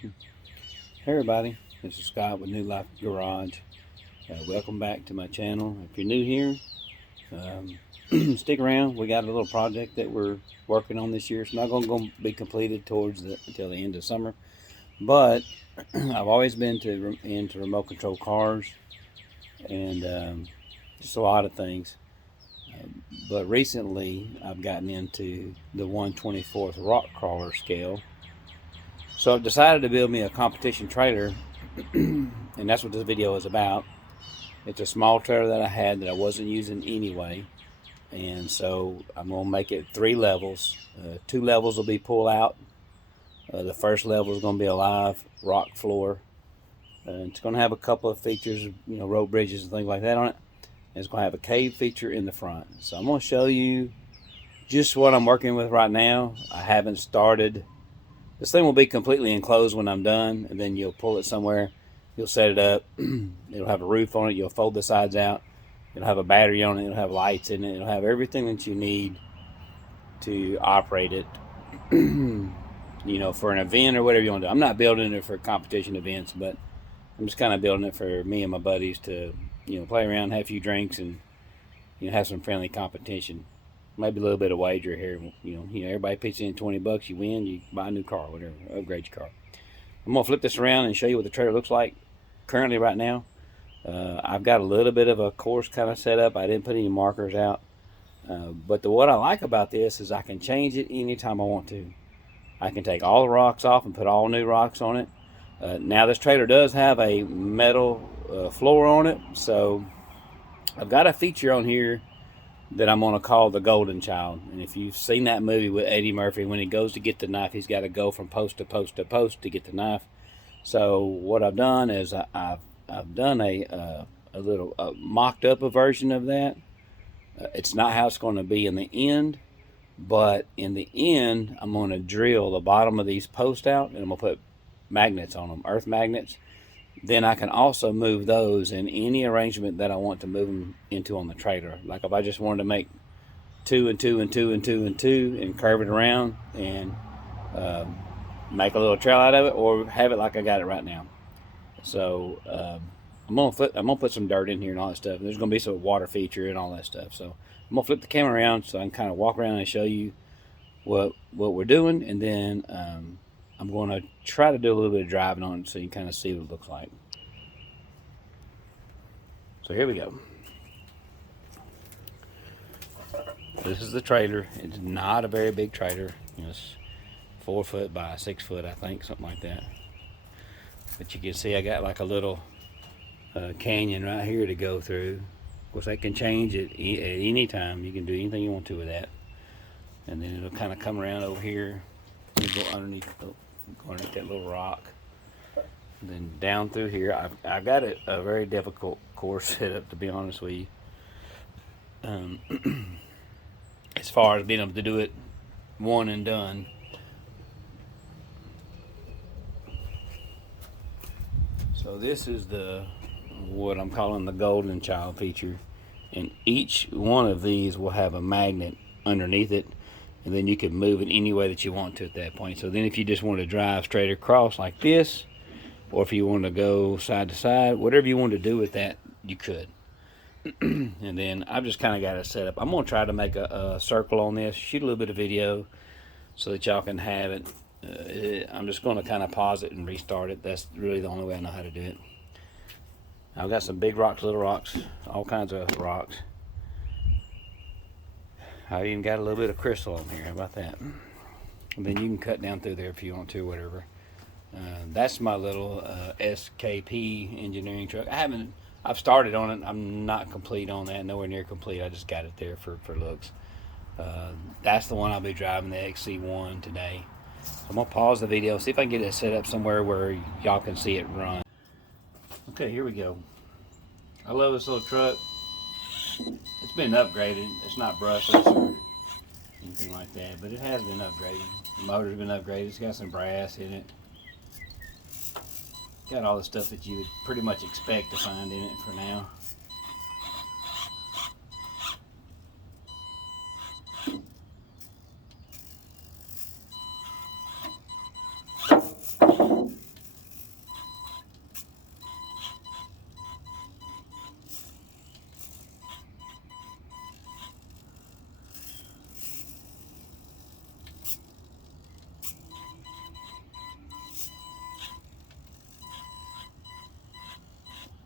Hey everybody, this is Scott with New Life Garage. Welcome back to my channel. If you're new here, stick around. We got a little project that we're working on this year. It's not going to be completed until the end of summer, but I've always been into remote control cars and just a lot of things. But recently, I've gotten into the 1/24th rock crawler scale. So I've decided to build me a competition trailer, and that's what this video is about. It's a small trailer that I had that I wasn't using anyway, and so I'm going to make it 3 levels. 2 levels will be pull out. The first level is going to be a live rock floor. It's going to have a couple of features, road bridges and things like that on it. And it's going to have a cave feature in the front. So I'm going to show you just what I'm working with right now. I haven't started. This thing will be completely enclosed when I'm done, and then you'll pull it somewhere. You'll set it up. It'll have a roof on it. You'll fold the sides out. It'll have a battery on it. It'll have lights in it. It'll have everything that you need to operate it, for an event or whatever you want to do. I'm not building it for competition events, but I'm just kind of building it for me and my buddies to, play around, have a few drinks, and, have some friendly competition. Maybe a little bit of wager here. Everybody pitches in $20, you win, you buy a new car, whatever, upgrade your car. I'm gonna flip this around and show you what the trailer looks like currently right now. I've got a little bit of a course kind of set up. I didn't put any markers out, but what I like about this is I can change it anytime I want to. I can take all the rocks off and put all new rocks on it. Now this trailer does have a metal floor on it, so I've got a feature on here that I'm going to call the Golden Child. And if you've seen that movie with Eddie Murphy, when he goes to get the knife, he's got to go from post to post to post to get the knife. So what I've done is I've done a little mocked up a version of that. It's not how it's going to be in the end, but in the end, I'm going to drill the bottom of these posts out, and I'm going to put magnets on them, earth magnets. Then I can also move those in any arrangement that I want to move them into on the trailer. Like if I just wanted to make 2 and 2 and 2 and 2 and 2 and curve it around and make a little trail out of it, or have it like I got it right now. So I'm gonna put some dirt in here and all that stuff. There's gonna be some water feature and all that stuff. So I'm gonna flip the camera around so I can kind of walk around and show you what we're doing, and then I'm going to try to do a little bit of driving on it so you can kind of see what it looks like. So here we go. This is the trailer. It's not a very big trailer. It's 4 foot by 6 foot, I think, something like that. But you can see I got like a little canyon right here to go through. Of course, that can change at any time. You can do anything you want to with that. And then it'll kind of come around over here and go underneath that little rock. And then down through here, I've got a very difficult course set up, to be honest with you. As far as being able to do it one and done. So this is what I'm calling the Golden Child feature, and each one of these will have a magnet underneath it, and then you can move it any way that you want to at that point. So then if you just want to drive straight across like this, or if you want to go side to side, whatever you want to do with that, you could. And then I've just kind of got it set up. I'm going to try to make a circle on this, shoot a little bit of video so that y'all can have it. I'm just going to kind of pause it and restart it. That's really the only way I know how to do it. I've got some big rocks, little rocks, all kinds of rocks. I even got a little bit of crystal on here. How about that? And then you can cut down through there if you want to, whatever. That's my little SKP engineering truck. I've started on it. I'm not complete on that, nowhere near complete. I just got it there for looks. That's the one I'll be driving, the XC1 today. So I'm gonna pause the video, see if I can get it set up somewhere where y'all can see it run. Okay, here we go. I love this little truck. It's been upgraded. It's not brushless or anything like that, but it has been upgraded. The motor's been upgraded. It's got some brass in it. Got all the stuff that you would pretty much expect to find in it for now.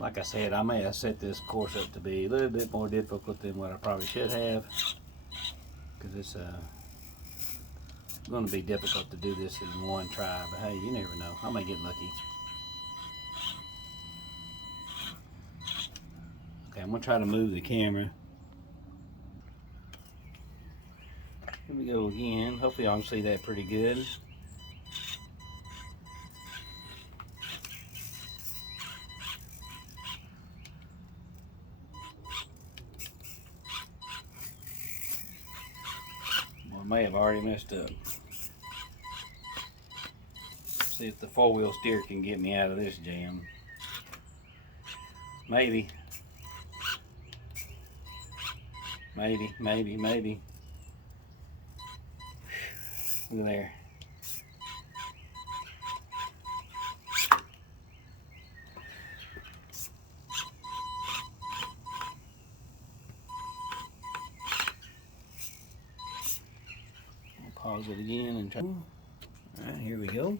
Like I said, I may have set this course up to be a little bit more difficult than what I probably should have, because it's going to be difficult to do this in one try. But hey, you never know. I may get lucky. Okay, I'm going to try to move the camera. Here we go again. Hopefully y'all can see that pretty good. Well, I may have already messed up. See if the four-wheel steer can get me out of this jam. Maybe. Maybe. Look there. I'll pause it again and try. Alright, here we go.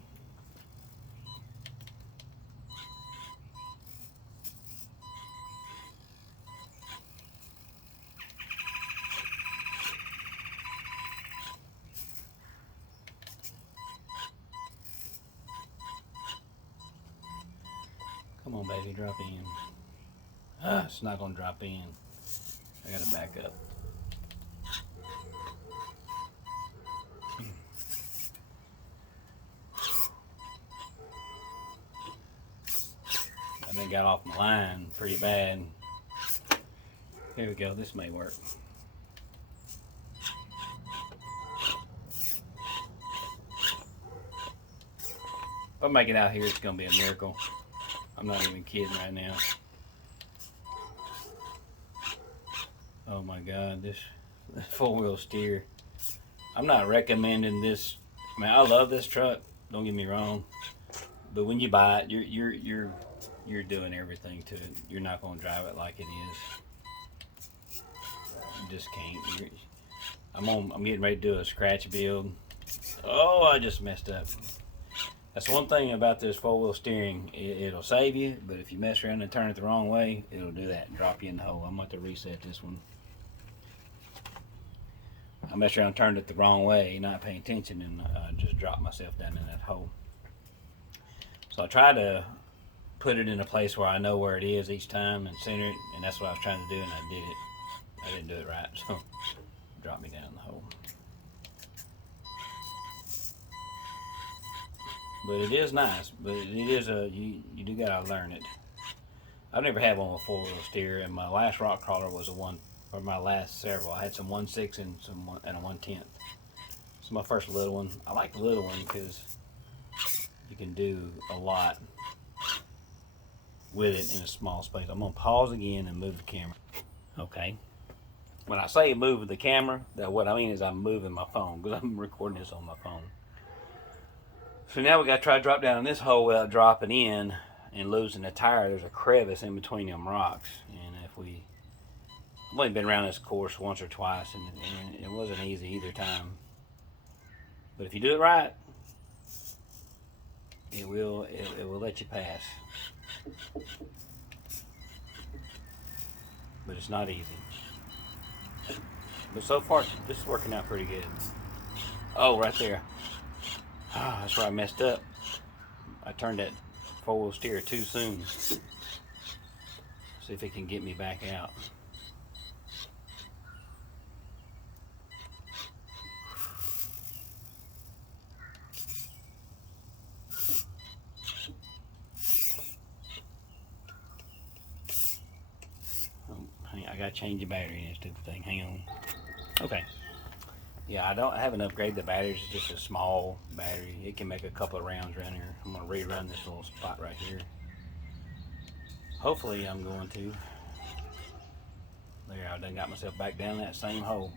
Come on, baby, drop in. It's not gonna drop in. I gotta back up. I think got off my line pretty bad. There we go. This may work. If I make it out here, it's gonna be a miracle. I'm not even kidding right now. Oh my God, this four-wheel steer. I'm not recommending this. I mean, I love this truck. Don't get me wrong, but when you buy it, you're doing everything to it. You're not gonna drive it like it is. You just can't. I'm getting ready to do a scratch build. Oh, I just messed up. That's one thing about this four-wheel steering. It'll save you, but if you mess around and turn it the wrong way, it'll do that and drop you in the hole. I'm going to reset this one. I messed around and turned it the wrong way, not paying attention, and I just dropped myself down in that hole. So I try to put it in a place where I know where it is each time and center it, and that's what I was trying to do, and I did it. I didn't do it right, so it dropped me down in the hole. But it is nice. But it is you do gotta learn it. I've never had one with four-wheel steer, and my last rock crawler was a one, or my last several. I had some 1/6 and a 1/10. It's my first little one. I like the little one because you can do a lot with it in a small space. I'm gonna pause again and move the camera. Okay. When I say move the camera, that what I mean is I'm moving my phone because I'm recording this on my phone. So now we got to try to drop down in this hole without dropping in and losing the tire. There's a crevice in between them rocks, and I've only been around this course once or twice, and it wasn't easy either time. But if you do it right, it will let you pass. But it's not easy. But so far, this is working out pretty good. Oh, right there. Ah, that's where I messed up. I turned that four-wheel steer too soon. See if it can get me back out. I gotta change the battery in this stupid thing. Hang on. Okay. Yeah, I haven't upgraded the batteries. It's just a small battery. It can make a couple of rounds around here. I'm gonna rerun this little spot right here. Hopefully I'm going to. There, I done got myself back down that same hole.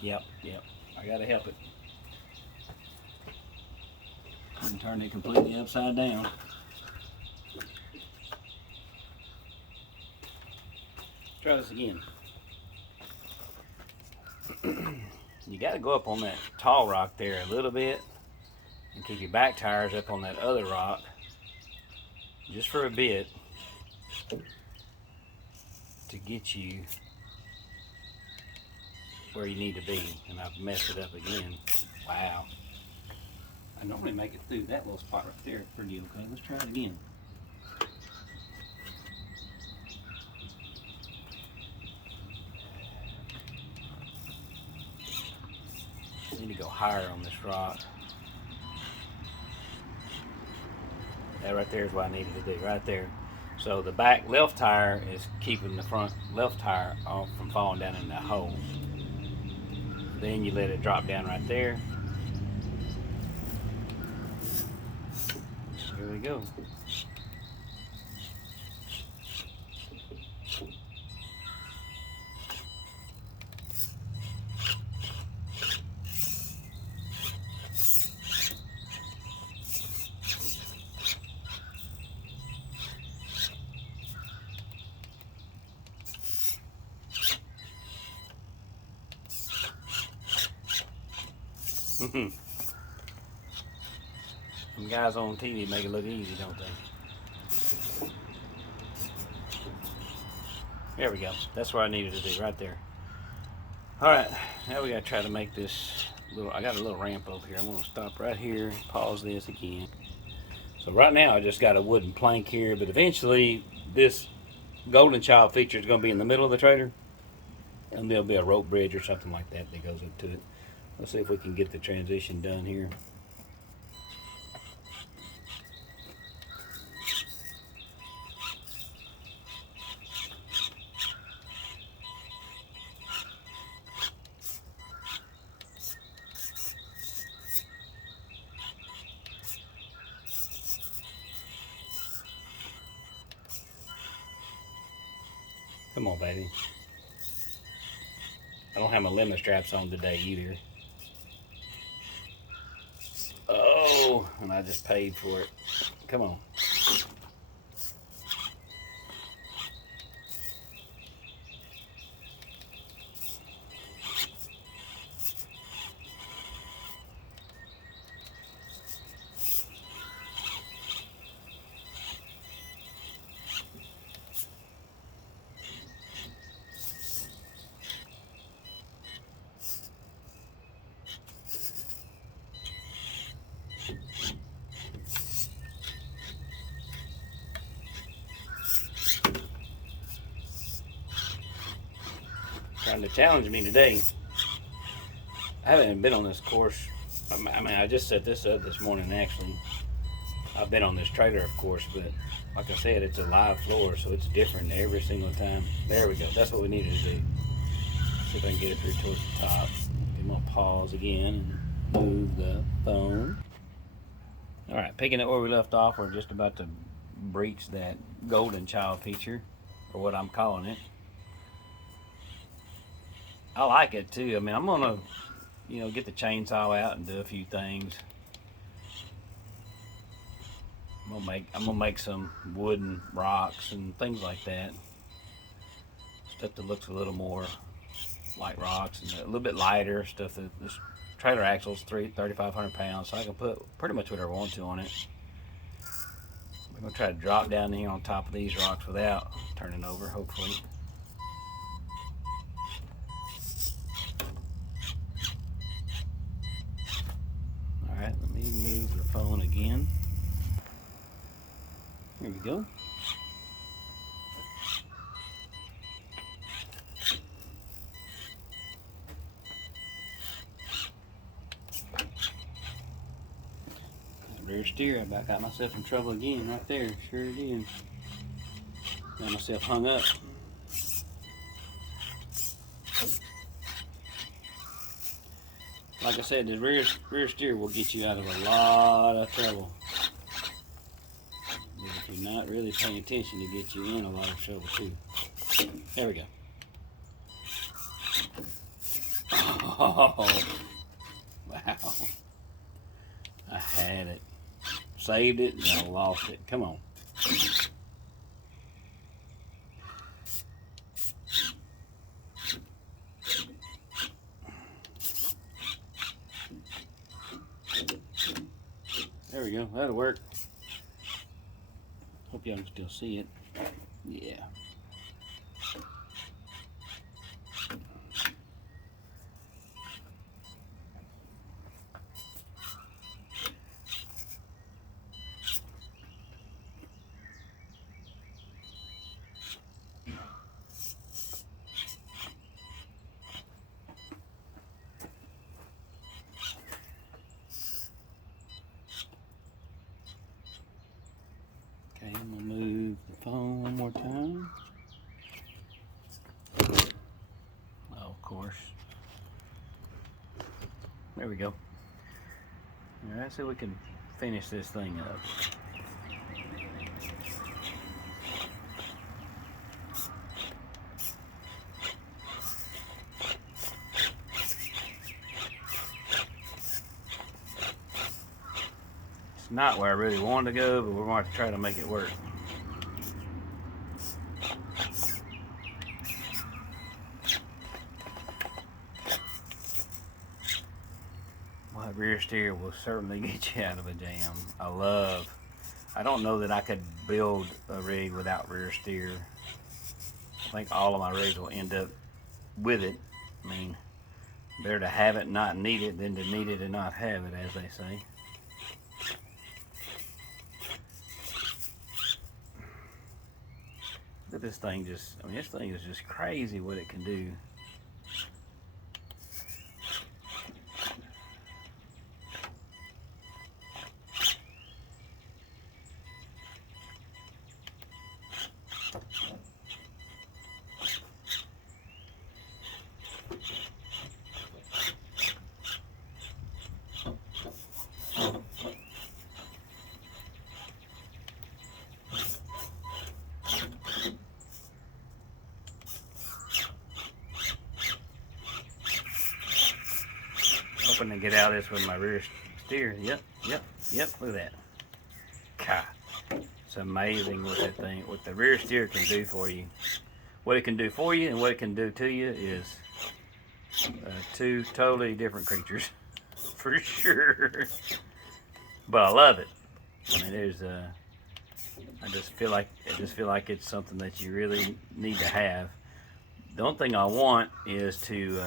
Yep. I gotta help it. And turn it completely upside down. Try this again. You got to go up on that tall rock there a little bit and keep your back tires up on that other rock just for a bit to get you where you need to be. And I've messed it up again. Wow. I normally make it through that little spot right there pretty okay. Let's try it again. Need to go higher on this rock. That right there is what I needed to do, right there. So the back left tire is keeping the front left tire off from falling down in that hole. Then you let it drop down right there. Here we go. Some guys on TV make it look easy, don't they? There we go. That's what I needed to do, right there. Alright, now we gotta try to make this little, I got a little ramp over here. I'm gonna stop right here, pause this again. So right now I just got a wooden plank here, but eventually this Golden Child feature is gonna be in the middle of the trailer. And there'll be a rope bridge or something like that that goes up to it. Let's see if we can get the transition done here. Come on, baby. I don't have my lemon straps on today either. Oh, and I just paid for it. Come on. Trying to challenge me today. I haven't even been on this course. I mean, I just set this up this morning actually. I've been on this trailer, of course, but like I said, it's a live floor, so it's different every single time. There we go. That's what we needed to do. See if I can get it through towards the top. I'm gonna pause again and move the phone. All right, picking up where we left off, we're just about to breach that Golden Child feature, or what I'm calling it. I like it too. I mean, I'm gonna, get the chainsaw out and do a few things. I'm gonna make some wooden rocks and things like that. Stuff that looks a little more like rocks and a little bit lighter stuff. That this trailer axle's 3,500 pounds, so I can put pretty much whatever I want to on it. I'm gonna try to drop down here on top of these rocks without turning over, hopefully. Alright, let me move the phone again. Here we go. Rear steer, I about got myself in trouble again right there. Sure did. Got myself hung up. Like I said, the rear steer will get you out of a lot of trouble. But if you're not really paying attention, to get you in a lot of trouble too. There we go. Oh, wow. I had it. saved it and I lost it. Come on. There we go. That'll work. Hope y'all can still see it. Yeah. Okay, I'm gonna move the phone one more time. Oh, of course. There we go. All right, so we can finish this thing up. It's not where I really wanted to go, but we're going to try to make it work. Well, rear steer will certainly get you out of a jam. I don't know that I could build a rig without rear steer. I think all of my rigs will end up with it. I mean, better to have it and not need it than to need it and not have it, as they say. Look at this thing this thing is just crazy what it can do. Hoping to get out of this with my rear steer. Yep. Look at that. God, it's amazing what that thing, what the rear steer can do for you. What it can do for you and what it can do to you is two totally different creatures, for sure. But I love it. I mean, I just feel like it's something that you really need to have. The only thing I want is to,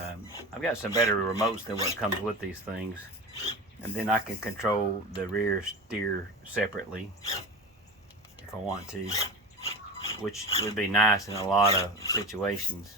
I've got some better remotes than what comes with these things. And then I can control the rear steer separately if I want to, which would be nice in a lot of situations.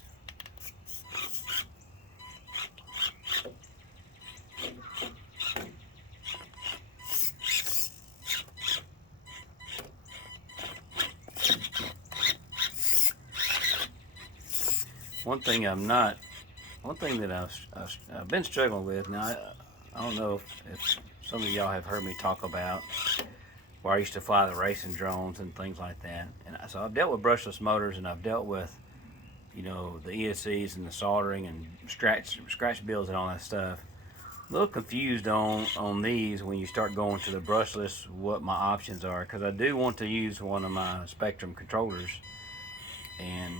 One thing that I've been struggling with now. I don't know if some of y'all have heard me talk about where I used to fly the racing drones and things like that. And so I've dealt with brushless motors, and I've dealt with, the ESCs and the soldering and scratch builds and all that stuff. A little confused on these when you start going to the brushless, what my options are, because I do want to use one of my Spektrum controllers, and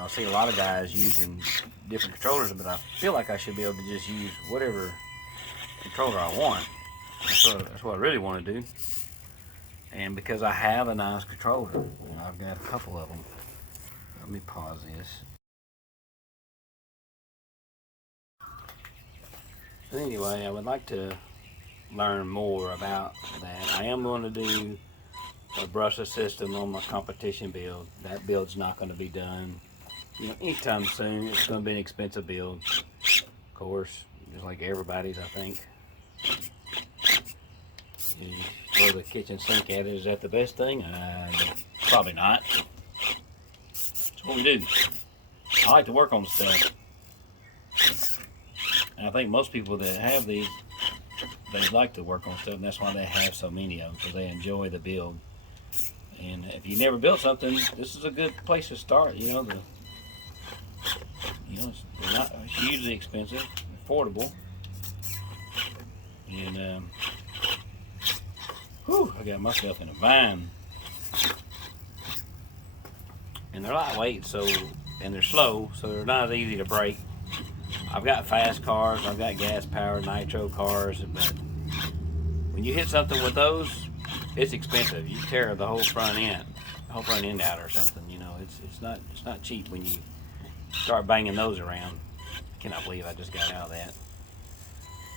I see a lot of guys using different controllers, but I feel like I should be able to just use whatever controller I want. That's what I really want to do. And because I have a nice controller, I've got a couple of them. Let me pause this. But anyway, I would like to learn more about that. I am going to do a brushless system on my competition build. That build's not going to be done anytime soon. It's going to be an expensive build, of course, just like everybody's, I think. You throw the kitchen sink at it. Is that the best thing? Probably not. That's what we do. I like to work on stuff. And I think most people that have these, they like to work on stuff, and that's why they have so many of them, because they enjoy the build. And if you never built something, this is a good place to start. It's not hugely expensive, affordable, and Whew, I got myself in a bind. And they're lightweight, so, and they're slow, so they're not as easy to break. I've got fast cars, I've got gas powered nitro cars, but when you hit something with those, it's expensive. You tear the whole front end out or something. You know, it's not cheap when you start banging those around. I cannot believe I just got out of that.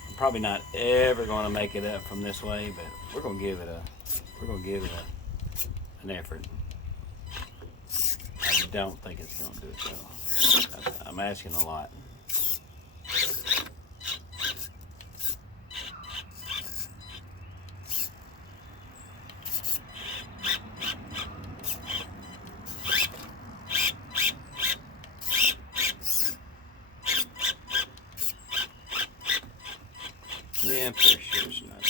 I'm probably not ever going to make it up from this way, but we're going to give it an effort. I don't think it's going to do it though. I'm asking a lot. Yeah, I'm pretty sure it's not.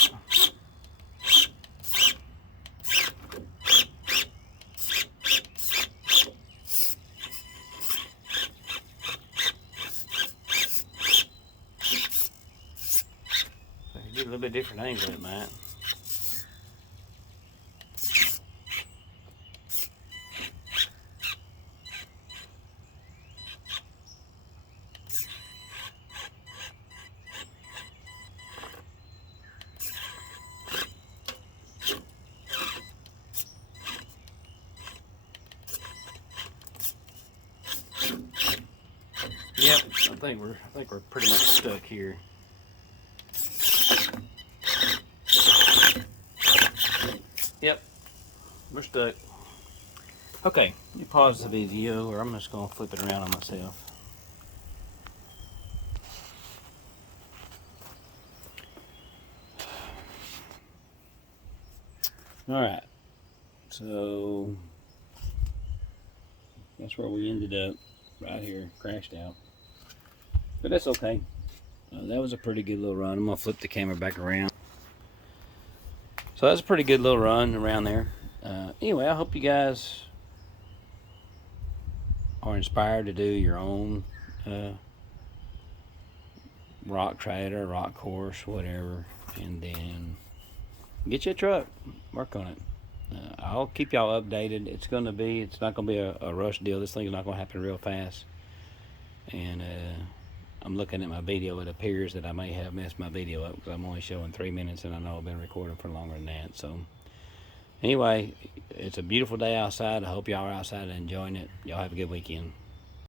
So you do a little bit different angle, it might. Yep, I think we're pretty much stuck here. Yep, we're stuck. Okay, let me pause the video, or I'm just gonna flip it around on myself. All right, so that's where we ended up, right here, crashed out. But that's okay. That was a pretty good little run. I'm gonna flip the camera back around. So that's a pretty good little run around there. Anyway, I hope you guys are inspired to do your own rock trailer, rock course, whatever, and then get you a truck, work on it. I'll keep y'all updated. It's not gonna be a rush deal. This thing's not gonna happen real fast. And I'm looking at my video. It appears that I may have messed my video up because I'm only showing 3 minutes, and I know I've been recording for longer than that. So anyway, it's a beautiful day outside. I hope y'all are outside and enjoying it. Y'all have a good weekend.